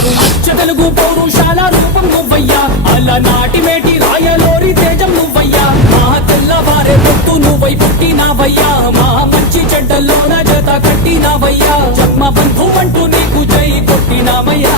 ఆరు మచ్చ తెలుగు పౌరుషాల రూపం నువ్వయ్యా అలనాటి మేటి రాయలోరి తేజం నువ్వయ్యా మా తెల్లవారే పొత్తు నువ్వై పుట్టినావయ్యా మా మంచి చెడ్డల్లోన జత కట్టినావయ్యా జన్మ బంధు అంటూ నీకు జై కొట్టినామయ్యా